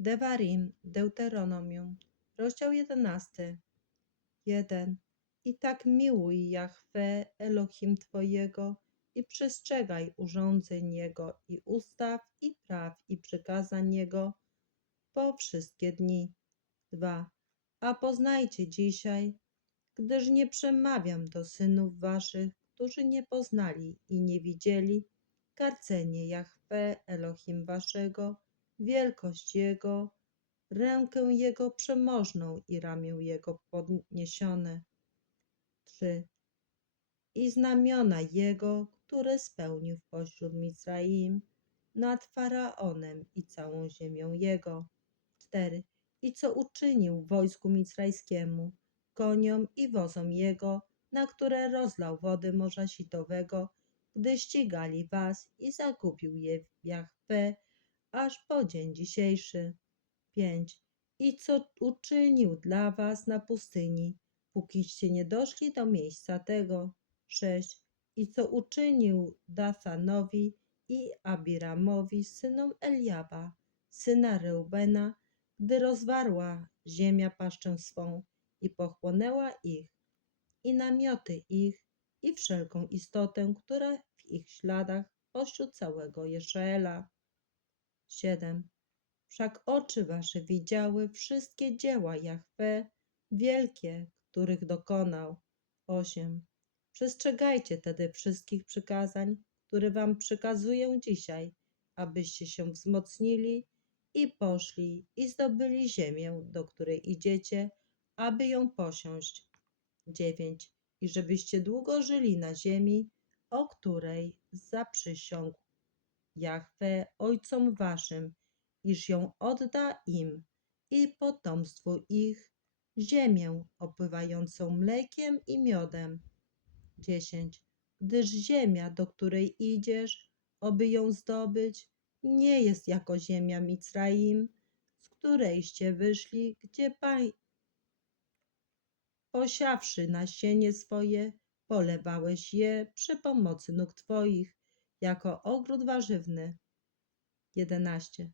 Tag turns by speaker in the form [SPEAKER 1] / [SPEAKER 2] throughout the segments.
[SPEAKER 1] Devarim, Deuteronomium, rozdział 11. 1. I tak miłuj Jahwe Elohim Twojego i przestrzegaj urządzeń Jego i ustaw i praw i przykazań Jego po wszystkie dni. 2. A poznajcie dzisiaj, gdyż nie przemawiam do synów waszych, którzy nie poznali i nie widzieli, karcenie Jahwe Elohim waszego, wielkość Jego, rękę Jego przemożną i ramię Jego podniesione. 3. I znamiona Jego, które spełnił pośród Mizraim, nad Faraonem i całą ziemią Jego. 4. I co uczynił wojsku mizrajskiemu, koniom i wozom Jego, na które rozlał wody Morza Sitowego, gdy ścigali was i zagubił je Jahwe, aż po dzień dzisiejszy. 5. I co uczynił dla was na pustyni, pókiście nie doszli do miejsca tego. 6. I co uczynił Dathanowi i Abiramowi, synom Eliaba, syna Reubena, gdy rozwarła ziemia paszczę swą i pochłonęła ich, i namioty ich, i wszelką istotę, która w ich śladach pośród całego Jeszraela. 7. Wszak oczy wasze widziały wszystkie dzieła Jahwe, wielkie, których dokonał. 8. Przestrzegajcie tedy wszystkich przykazań, które wam przykazuję dzisiaj, abyście się wzmocnili i poszli i zdobyli ziemię, do której idziecie, aby ją posiąść. 9. I żebyście długo żyli na ziemi, o której zaprzysiągł Jahwe ojcom waszym, iż ją odda im i potomstwu ich, ziemię opływającą mlekiem i miodem. 10. Gdyż ziemia, do której idziesz, oby ją zdobyć, nie jest jako ziemia Micraim, z którejście wyszli, gdzie Pan posiawszy nasienie swoje, polewałeś je przy pomocy nóg twoich, jako ogród warzywny. 11.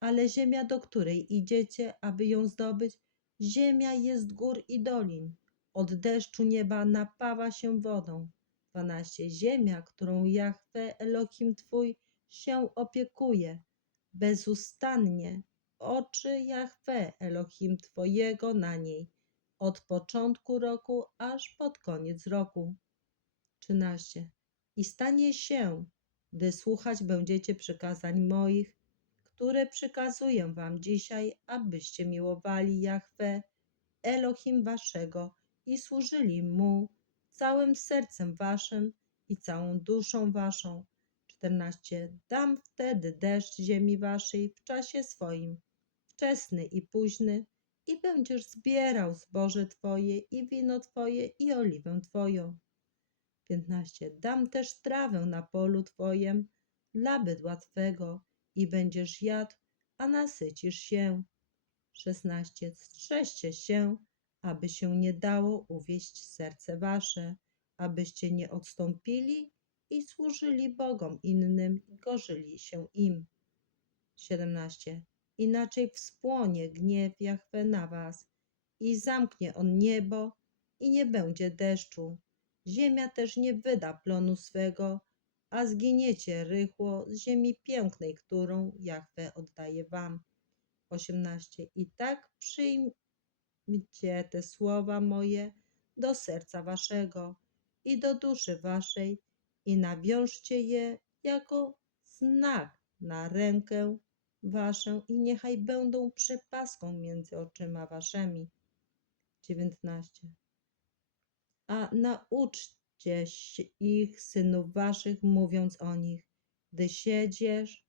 [SPEAKER 1] Ale ziemia, do której idziecie, aby ją zdobyć, ziemia jest gór i dolin. Od deszczu nieba napawa się wodą. 12. Ziemia, którą Jahwe Elohim Twój się opiekuje, bezustannie oczy Jahwe Elohim Twojego na niej, od początku roku aż pod koniec roku. 13. I stanie się, gdy słuchać będziecie przykazań moich, które przykazuję wam dzisiaj, abyście miłowali Jahwe, Elohim waszego i służyli Mu całym sercem waszym i całą duszą waszą. 14. Dam wtedy deszcz ziemi waszej w czasie swoim, wczesny i późny, i będziesz zbierał zboże twoje i wino twoje i oliwę twoją. 15. Dam też trawę na polu twojem dla bydła twego i będziesz jadł, a nasycisz się. 16. Strzeżcie się, aby się nie dało uwieść serce wasze, abyście nie odstąpili i służyli bogom innym i gorzyli się im. 17. Inaczej wspłonie gniew Jahwe na was i zamknie on niebo i nie będzie deszczu. Ziemia też nie wyda plonu swego, a zginiecie rychło z ziemi pięknej, którą Jahwe oddaje wam. 18. I tak przyjmijcie te słowa moje do serca waszego i do duszy waszej i nawiążcie je jako znak na rękę waszą i niechaj będą przepaską między oczyma waszymi. 19. A nauczcie ich synów waszych, mówiąc o nich, gdy siedziesz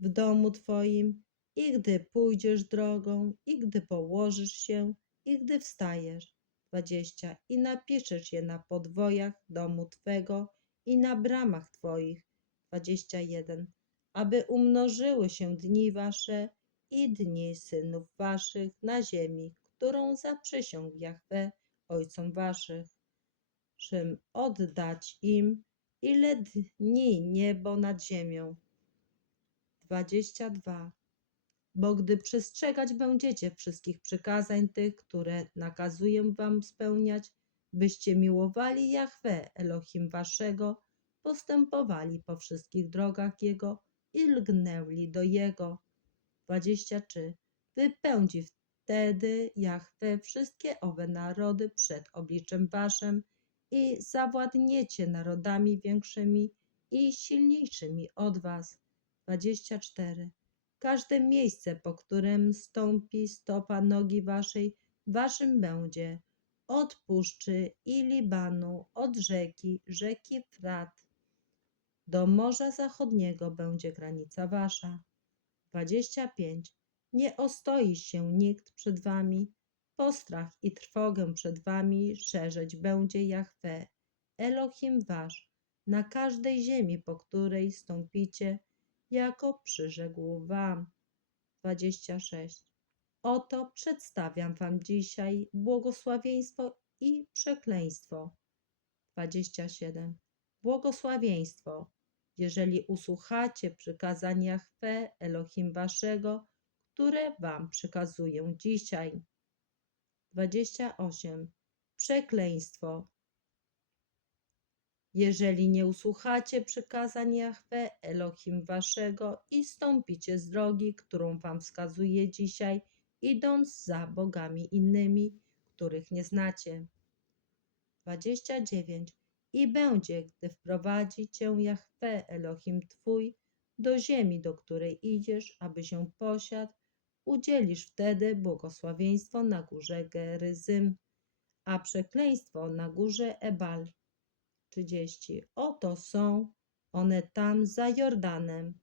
[SPEAKER 1] w domu twoim i gdy pójdziesz drogą i gdy położysz się i gdy wstajesz. 20. I napiszesz je na podwojach domu twego i na bramach twoich. 21. Aby umnożyły się dni wasze i dni synów waszych na ziemi, którą zaprzysiągł Jahwe ojcom waszych, czym oddać im, ile dni niebo nad ziemią. 22. Bo gdy przestrzegać będziecie wszystkich przykazań tych, które nakazuję wam spełniać, byście miłowali Jahwe, Elohim waszego, postępowali po wszystkich drogach Jego i lgnęli do Jego. 23. Wypędzi wtedy Jahwe wszystkie owe narody przed obliczem waszym i zawładniecie narodami większymi i silniejszymi od was. 24. Każde miejsce, po którym stąpi stopa nogi waszej, waszym będzie, od puszczy i Libanu, od rzeki, rzeki Frat. Do Morza Zachodniego będzie granica wasza. 25. Nie ostoi się nikt przed wami, postrach i trwogę przed wami szerzeć będzie Jahwe, Elohim wasz, na każdej ziemi, po której stąpicie, jako przyrzekł wam. 26. Oto przedstawiam wam dzisiaj błogosławieństwo i przekleństwo. 27. Błogosławieństwo, jeżeli usłuchacie przykazań Jahwe, Elohim waszego, które wam przykazuję dzisiaj. 28. Przekleństwo. Jeżeli nie usłuchacie przykazań Jahwe, Elohim waszego i stąpicie z drogi, którą wam wskazuje dzisiaj, idąc za bogami innymi, których nie znacie. 29. I będzie, gdy wprowadzi cię Jahwe, Elohim twój, do ziemi, do której idziesz, aby się posiadł, udzielisz wtedy błogosławieństwo na górze Geryzym, a przekleństwo na górze Ebal. 30. Oto są one tam za Jordanem,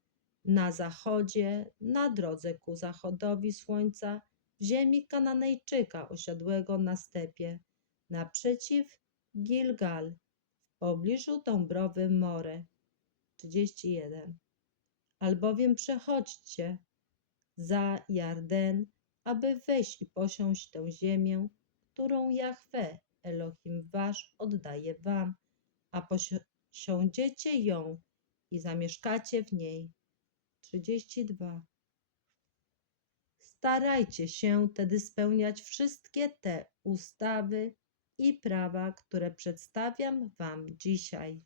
[SPEAKER 1] na zachodzie, na drodze ku zachodowi słońca, w ziemi Kananejczyka osiadłego na stepie, naprzeciw Gilgal, w pobliżu Dąbrowy More. 31. Albowiem przechodźcie za Jarden, aby wejść i posiąść tę ziemię, którą Jahwe, Elohim wasz, oddaje wam, a posiądziecie ją i zamieszkacie w niej. 32. Starajcie się tedy spełniać wszystkie te ustawy i prawa, które przedstawiam wam dzisiaj.